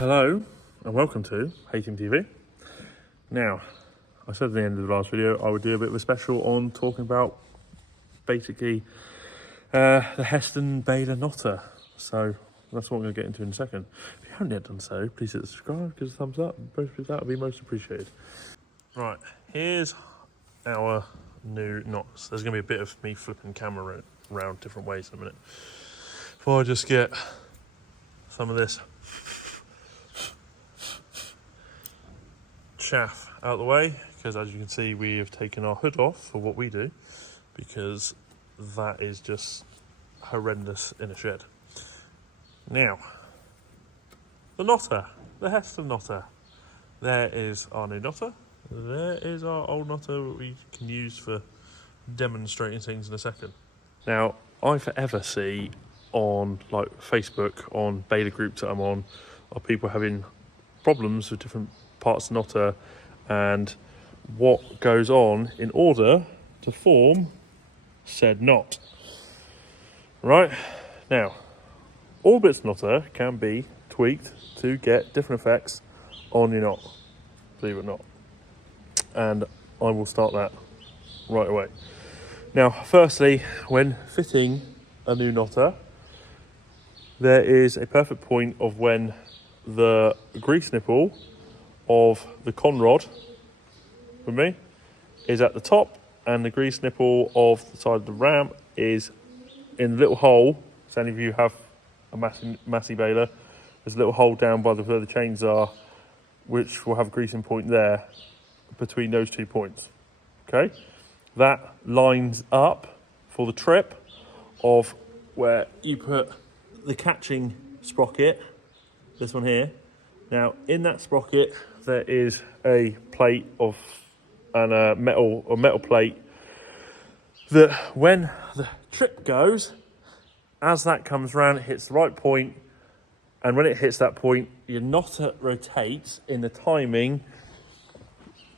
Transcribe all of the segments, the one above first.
Hello and welcome to Thehayteamtv. Now, I said at the end of the last video I would do a bit of a special on talking about basically the Heston baler knotter. So that's what I'm going to get into in a second. If you haven't yet done so, please hit the subscribe, give us a thumbs up. That would be most appreciated. Right, here's our new knots. There's going to be a bit of me flipping camera around different ways in a minute. Before I just get some of this chaff out of the way, because as you can see we have taken our hood off for what we do, because that is just horrendous in a shed. Now, the knotter, the Heston knotter. There is our new knotter. There is our old knotter that we can use for demonstrating things in a second. Now, I forever see on like Facebook, on baler groups that I'm on, are people having problems with different parts of the knotter and what goes on in order to form said knot. Right, now all bits of knotter can be tweaked to get different effects on your knot, believe it or not, and I will start that right away. Now firstly, when fitting a new knotter, there is a perfect point of when the grease nipple of the conrod, for me, is at the top, and the grease nipple of the side of the ramp is in the little hole. So any of you have a Massy baler, there's a little hole down by where the chains are, which will have a greasing point there between those 2 points. Okay, that lines up for the trip of where you put the catching sprocket, this one here. Now in that sprocket there is a plate of a metal plate that when the trip goes, as that comes round, it hits the right point, and when it hits that point, your knotter rotates in the timing,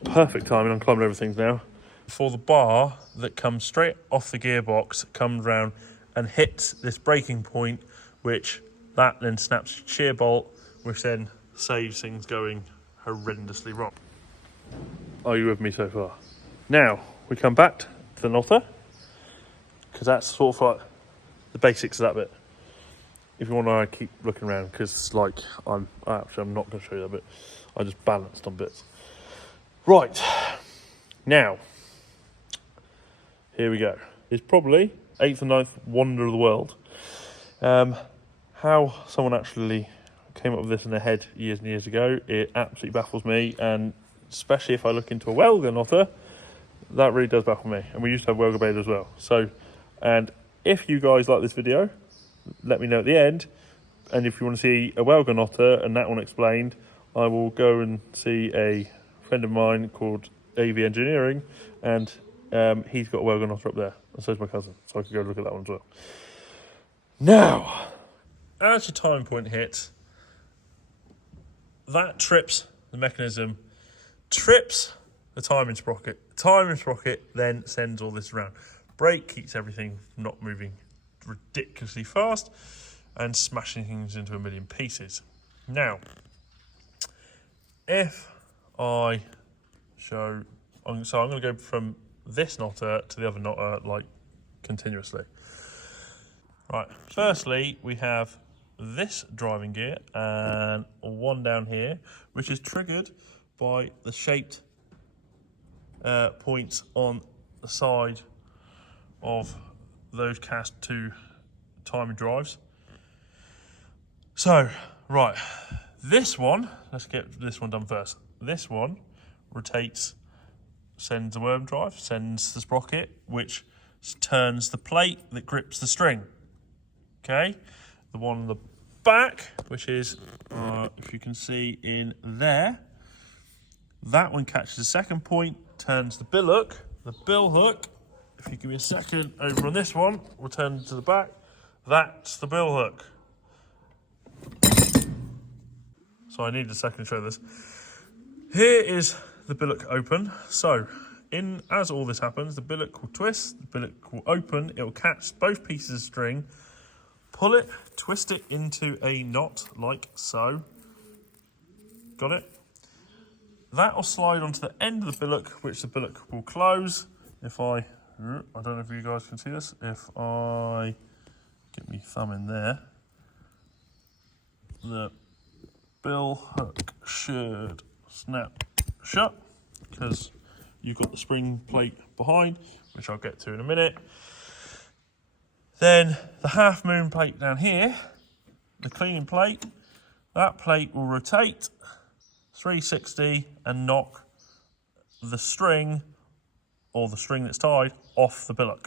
perfect timing. I'm climbing over things now, for the bar that comes straight off the gearbox, comes round and hits this breaking point, which that then snaps your shear bolt, which then saves things going horrendously wrong. Are you with me so far? Now we come back to the knotter, because that's sort of like the basics of that bit. If you want to keep looking around, because like I'm not going to show you that bit. I just balanced on bits. Right, now here we go. It's probably 8th or 9th wonder of the world. How someone actually came up with this in their head years and years ago, it absolutely baffles me, and especially if I look into a welder knotter, that really does baffle me. And we used to have welder baler as well. So, and if you guys like this video, let me know at the end, and if you want to see a welder knotter and that one explained, I will go and see a friend of mine called AV Engineering, and he's got a welder knotter up there, and so is my cousin, so I can go look at that one as well. Now, as your timing point hits, that trips the mechanism, trips the timing sprocket. The timing sprocket then sends all this around. Brake keeps everything from not moving ridiculously fast and smashing things into a million pieces. Now, if I show, so I'm going to go from this knotter to the other knotter like continuously. Right, firstly we have this driving gear and one down here, which is triggered by the shaped points on the side of those cast 2 timing drives. So, right, this one, let's get this one done first. This one rotates, sends the worm drive, sends the sprocket, which turns the plate that grips the string. Okay, the one on the back, which is, if you can see in there, that one catches the second point, turns the bill hook. The bill hook, if you give me a second, over on this one, will turn to the back. That's the bill hook. So I need a second to show this. Here is the billet open. So, as all this happens, the billet will twist, the billet will open, it will catch both pieces of string, pull it, twist it into a knot like so, got it. That will slide onto the end of the billock, which the billock will close. If I don't know if you guys can see this, if I get my thumb in there, the bill hook should snap shut because you've got the spring plate behind, which I'll get to in a minute. Then the half moon plate down here, the cleaning plate, that plate will rotate 360 and knock the string, or the string that's tied, off the billock.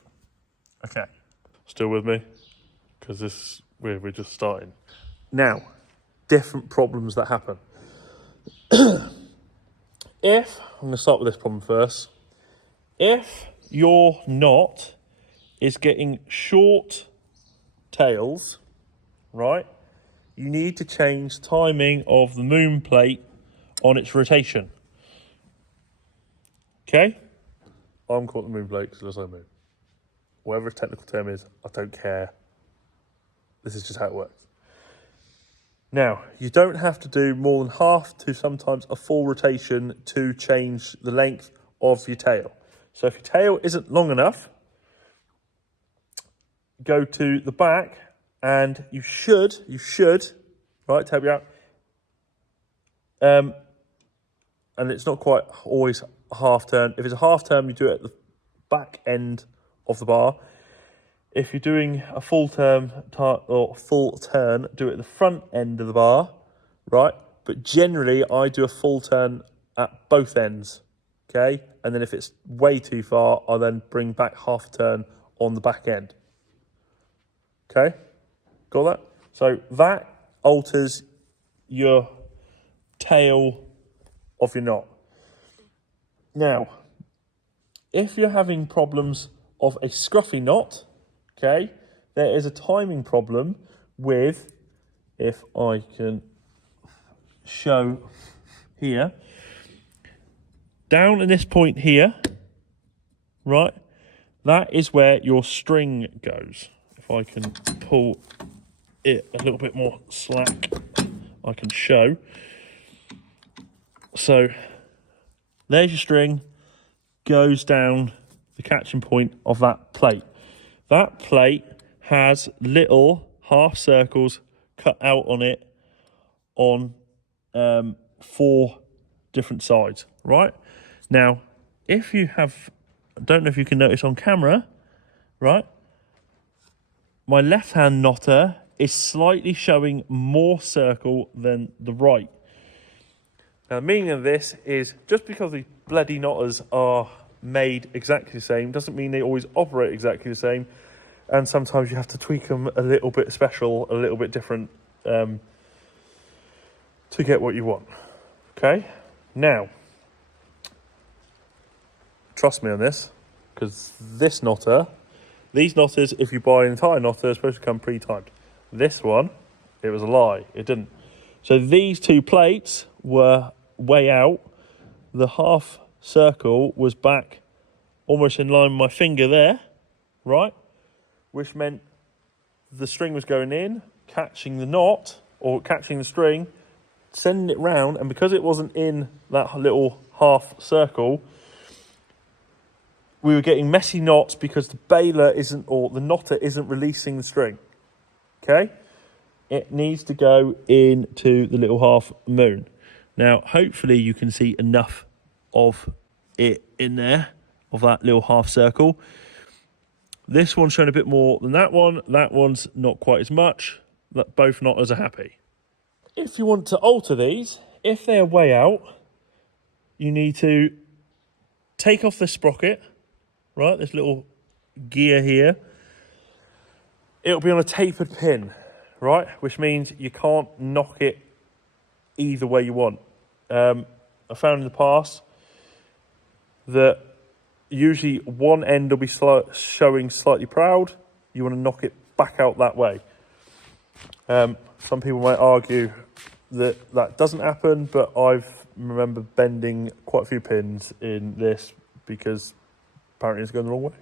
Okay, still with me? Because we're just starting. Now, different problems that happen. I'm going to start with this problem first. If your knot is getting short tails, right, you need to change timing of the moon plate on its rotation. Okay? I'm calling the moon plate because there's no moon. Whatever its technical term is, I don't care. This is just how it works. Now, you don't have to do more than half to sometimes a full rotation to change the length of your tail. So if your tail isn't long enough, go to the back and you should, right, tab you out. And it's not quite always a half turn. If it's a half turn, you do it at the back end of the bar. If you're doing a full turn, do it at the front end of the bar, right? But generally, I do a full turn at both ends, okay? And then if it's way too far, I'll then bring back half a turn on the back end. Okay? Got that? So that alters your tail of your knot. Now, if you're having problems of a scruffy knot, okay, there is a timing problem with, if I can show here, down in this point here, right, that is where your string goes. If I can pull it a little bit more slack, I can show. So there's your string, goes down the catching point of that plate. That plate has little half circles cut out on it on 4 different sides, right? Now, if you have, I don't know if you can notice on camera, right? My left-hand knotter is slightly showing more circle than the right. Now, the meaning of this is just because the bloody knotters are made exactly the same doesn't mean they always operate exactly the same, and sometimes you have to tweak them a little bit special, a little bit different to get what you want. Okay? Now, trust me on this, because these knotters, if you buy an entire knotter, are supposed to come pre-timed. This one, it was a lie, it didn't. So these 2 plates were way out. The half circle was back almost in line with my finger there, right? Which meant the string was going in, catching the knot, or catching the string, sending it round, and because it wasn't in that little half circle, we were getting messy knots because the baler isn't, or the knotter isn't releasing the string. Okay? It needs to go into the little half moon. Now, hopefully you can see enough of it in there, of that little half circle. This one's showing a bit more than that one. That one's not quite as much. Both knotters are happy. If you want to alter these, if they're way out, you need to take off this sprocket, right, this little gear here. It'll be on a tapered pin, right, which means you can't knock it either way you want. I found in the past that usually one end will be showing slightly proud. You want to knock it back out that way. Some people might argue that that doesn't happen, but I've remember bending quite a few pins in this because apparently it's going the wrong way.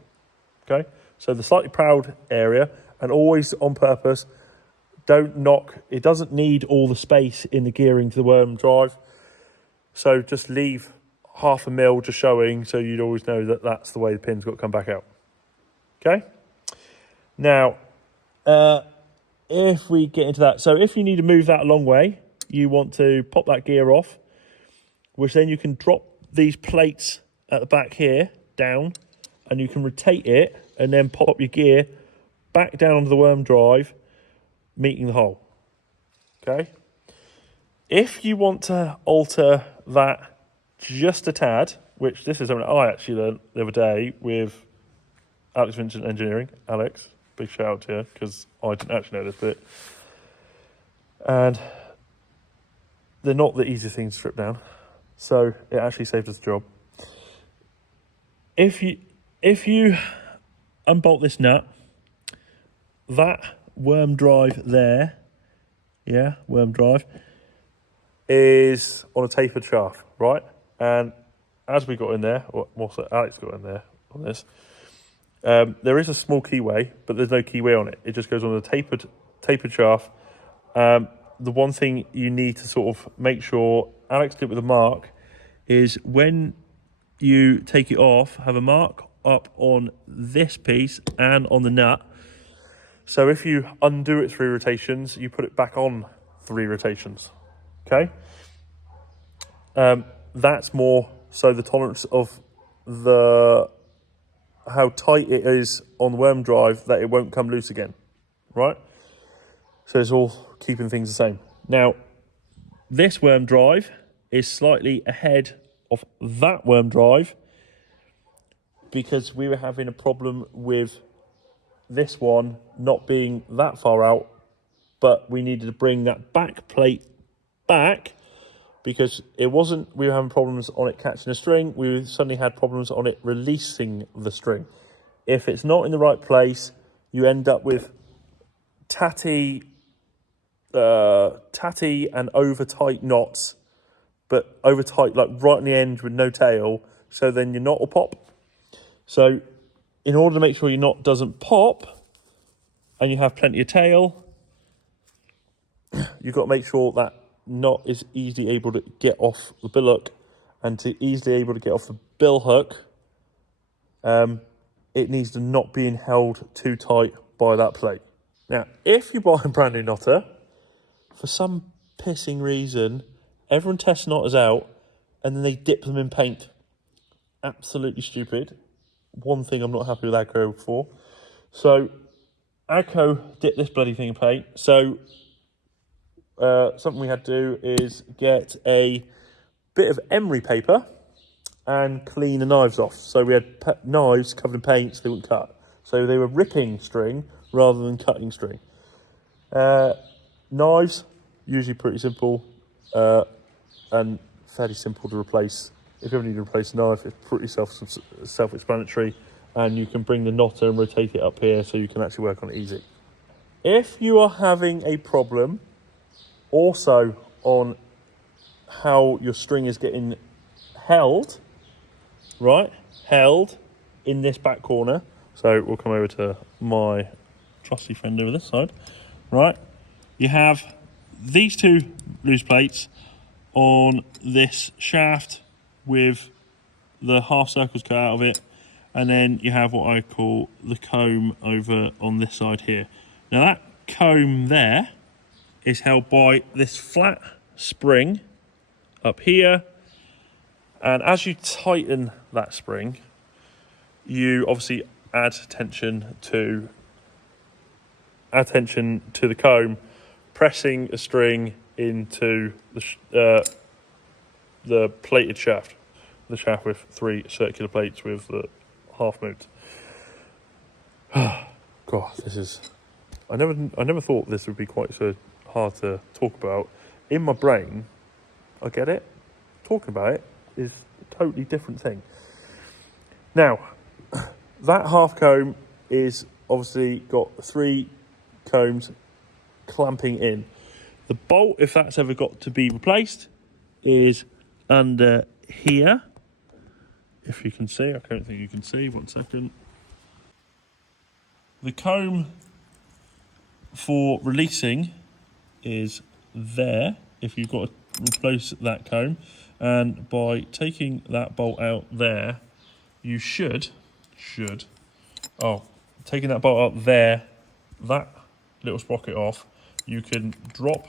Okay, so the slightly proud area, and always on purpose, don't knock. It doesn't need all the space in the gearing to the worm drive. So just leave 1/2 mil just showing, so you'd always know that that's the way the pin's got to come back out. Okay? Now, if we get into that, so if you need to move that a long way, you want to pop that gear off, which then you can drop these plates at the back here down, and you can rotate it and then pop your gear back down onto the worm drive, meeting the hole. Okay? If you want to alter that just a tad, which this is something I actually learned the other day with Alex Vincent Engineering. Alex, big shout out to you, because I didn't actually know this bit. And they're not the easiest things to strip down, so it actually saved us the job. If you unbolt this nut, that worm drive there, yeah, worm drive, is on a tapered shaft, right? And as we got in there, or more so Alex got in there on this, there is a small keyway, but there's no keyway on it. It just goes on a tapered shaft. The one thing you need to sort of make sure, Alex did with a mark, is when you take it off, have a mark up on this piece and on the nut. So if you undo it 3 rotations, you put it back on 3 rotations. Okay? That's more so the tolerance of how tight it is on the worm drive that it won't come loose again, right? So it's all keeping things the same. Now, this worm drive is slightly ahead of that worm drive because we were having a problem with this one not being that far out, but we needed to bring that back plate back because we were having problems on it catching a string. We suddenly had problems on it releasing the string. If it's not in the right place, you end up with tatty and over tight knots, but over tight, like right on the end with no tail. So then your knot will pop. So in order to make sure your knot doesn't pop and you have plenty of tail, you've got to make sure that knot is easily able to get off the billock, and to easily able to get off the bill hook, it needs to not being held too tight by that plate. Now, if you buy a brand new knotter, for some pissing reason, everyone tests knotters out and then they dip them in paint. Absolutely stupid. One thing I'm not happy with Agco for. So, Agco dipped this bloody thing in paint. So, something we had to do is get a bit of emery paper and clean the knives off. So we had knives covered in paint so they wouldn't cut. So they were ripping string rather than cutting string. Knives, usually pretty simple and fairly simple to replace. If you ever need to replace a knife, it's pretty self-explanatory, and you can bring the knotter and rotate it up here so you can actually work on it easy. If you are having a problem also on how your string is getting held, right, held in this back corner, so we'll come over to my trusty friend over this side, right, you have these 2 loose plates on this shaft with the half circles cut out of it, and then you have what I call the comb over on this side here. Now that comb there is held by this flat spring up here, and as you tighten that spring, you obviously add tension to the comb, pressing a string into the plated shaft, the shaft with 3 circular plates with the half moved. God, this is. I never thought this would be quite so hard to talk about. In my brain, I get it. Talking about it is a totally different thing. Now, that half comb is obviously got 3 combs clamping in. The bolt, if that's ever got to be replaced, is under here. If you can see, I don't think you can see, 1 second. The comb for releasing is there, if you've got to replace that comb, And by taking that bolt out there, you taking that bolt out there, that little sprocket off, you can drop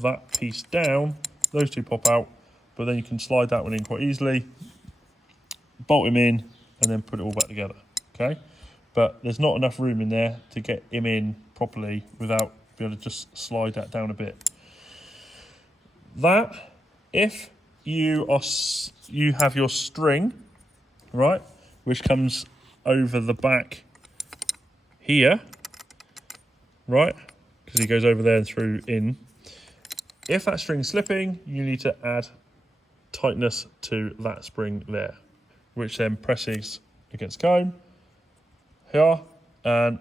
that piece down, those two pop out, but then you can slide that one in quite easily, bolt him in, and then put it all back together, okay? But there's not enough room in there to get him in properly without being able to just slide that down a bit. That, if you have your string, right, which comes over the back here, right, because he goes over there and through in. If that string's slipping, you need to add tightness to that spring there, which then presses against comb here, and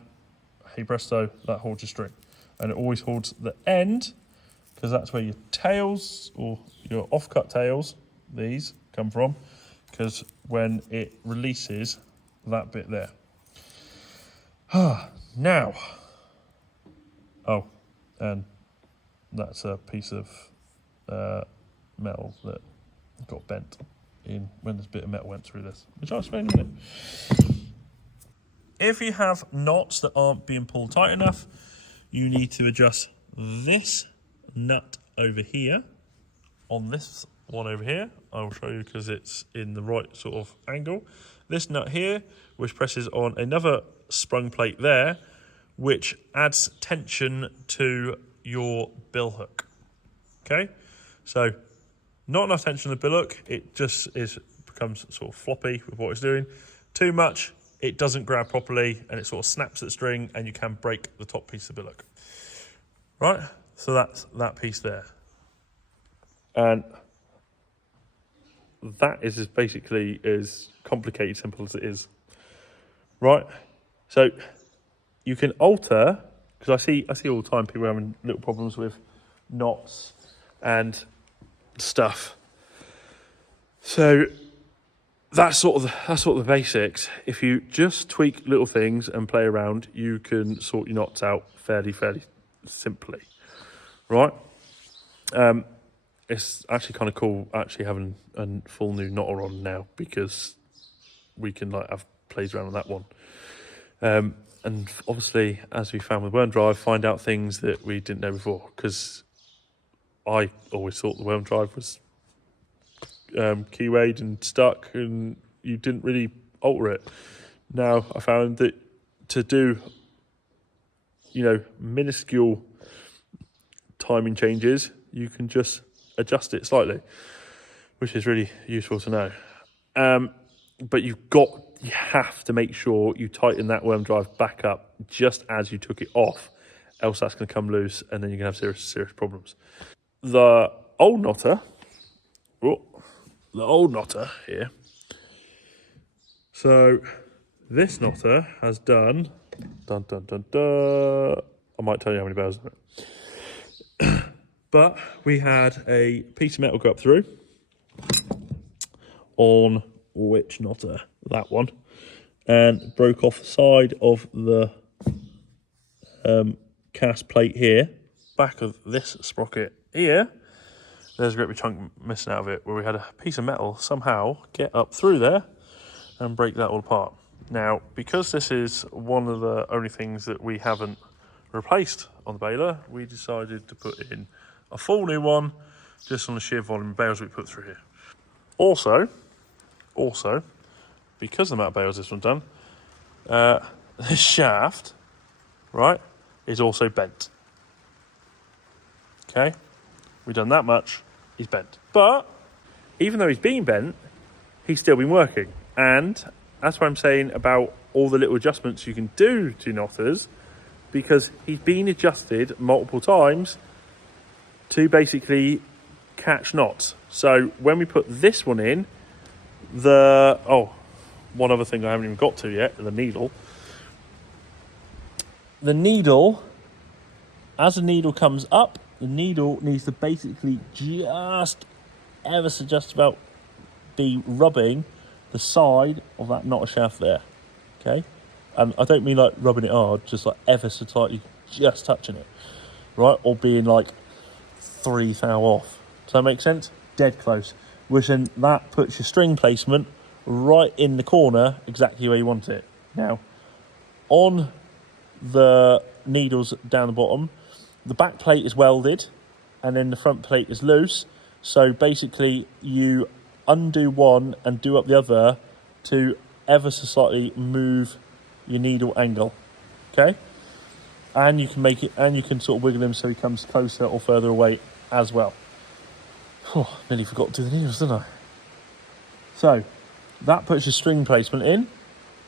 hey presto, that holds your string. And it always holds the end, because that's where your tails or your offcut tails, these come from, because when it releases that bit there. Now, oh, and that's a piece of metal that got bent in when this bit of metal went through this, which I'll explain in a minute. If you have knots that aren't being pulled tight enough, you need to adjust this nut over here on this one over here. I will show you because it's in the right sort of angle. This nut here, which presses on another sprung plate there, which adds tension to your bill hook. Okay, so not enough tension on the bill hook, it just becomes sort of floppy with what it's doing. Too much, it doesn't grab properly and it sort of snaps at the string and you can break the top piece of the bill hook. Right, so that's that piece there. And that is as basically as complicated, simple as it is. Right, so you can alter, because I see all the time people having little problems with knots and stuff. So that's sort of the basics. If you just tweak little things and play around, you can sort your knots out fairly simply, right? It's actually kind of cool actually having a full new knotter on now, because we can like have plays around on that one. And obviously, as we found with worm drive, find out things that we didn't know before, because I always thought the worm drive was keywayed and stuck and you didn't really alter it. Now I found that to do, minuscule timing changes, you can just adjust it slightly, which is really useful to know. But you have to make sure you tighten that worm drive back up just as you took it off, else that's going to come loose and then you're going to have serious problems. The old knotter here. So this knotter has done. I might tell you how many bells on it. But we had a piece of metal go up through on which knotter? That one, and broke off the side of the cast plate here. Back of this sprocket here, there's a great big chunk missing out of it, where we had a piece of metal somehow get up through there and break that all apart. Now, because this is one of the only things that we haven't replaced on the baler, we decided to put in a full new one just on the sheer volume of bales we put through here. Also, because of the amount of bales this one's done, the shaft, right, is also bent. Okay, we've done that much, he's bent. But even though he's been bent, he's still been working. And that's what I'm saying about all the little adjustments you can do to knotters, because he's been adjusted multiple times to basically catch knots. So when we put this one in, one other thing I haven't even got to yet, the needle. The needle, as the needle comes up, the needle needs to basically just ever so just about be rubbing the side of that knotter shaft there, okay? And I don't mean like rubbing it hard, just like ever so slightly just touching it, right? Or being like 3 thou off. Does that make sense? Dead close. which then that puts your string placement right in the corner, exactly where you want it. Now, on the needles down the bottom, the back plate is welded and then the front plate is loose. So basically you undo one and do up the other to ever so slightly move your needle angle, okay? And you can make it, and you can sort of wiggle him so he comes closer or further away as well. Oh, nearly forgot to do the needles, didn't I? So that puts your string placement in.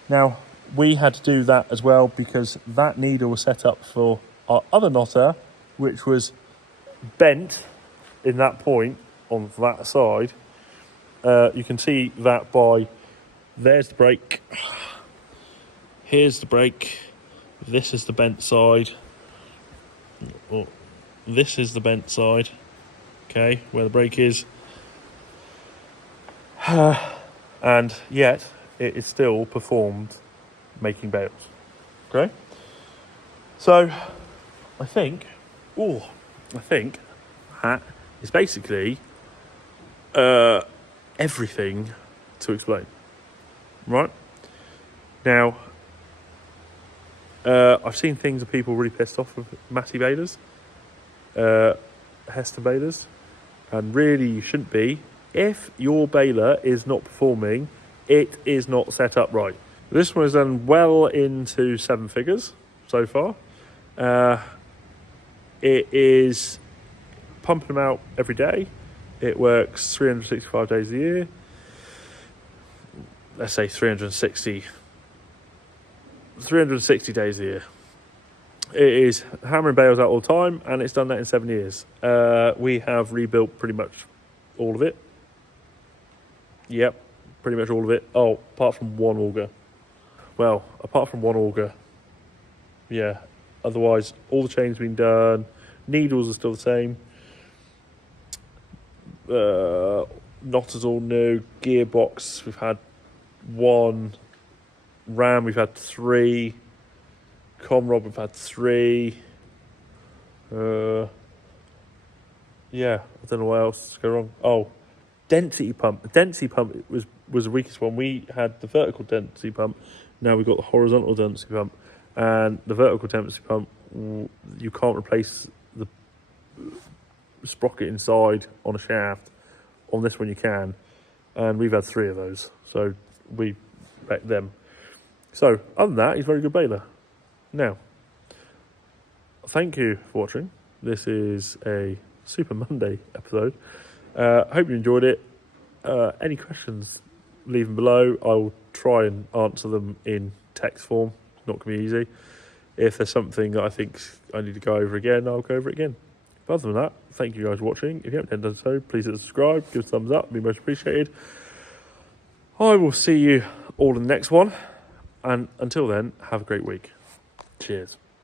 Now we had to do that as well because that needle was set up for our other knotter, which was bent in that point on that side. You can see that by, there's the brake, here's the brake, this is the bent side, oh, this is the bent side, okay, where the brake is, and yet it is still performed making bales, okay? So I think that is basically everything to explain, right? Now, I've seen things of people really pissed off with Massy balers, Heston balers, and really you shouldn't be. If your baler is not performing, it is not set up right. This one has done well into 7 figures so far. It is pumping them out every day. It works 365 days a year. Let's say 360 days a year. It is hammering bales out all the time, and it's done that in 7 years. We have rebuilt pretty much all of it. Yep, pretty much all of it. Oh, apart from one auger. Well, apart from one auger. Yeah, otherwise all the chain's been done. Needles are still the same. Knotter's all new. Gearbox, we've had 1. Ram, we've had 3. Comrod, we've had 3. Yeah, I don't know what else to go wrong. Oh, density pump. The density pump was the weakest one. We had the vertical density pump. Now we've got the horizontal density pump. And the vertical density pump, you can't replace the sprocket inside on a shaft. On this one you can. And we've had 3 of those. So we wrecked them. So, other than that, he's a very good baler. Now, thank you for watching. This is a Super Monday episode. Hope you enjoyed it. Any questions, leave them below. I will try and answer them in text form. It's not going to be easy. If there's something that I think I need to go over again, I'll go over it again. But other than that, thank you guys for watching. If you haven't done so, please hit subscribe, give us a thumbs up, it'd be most appreciated. I will see you all in the next one. And until then, have a great week. Cheers.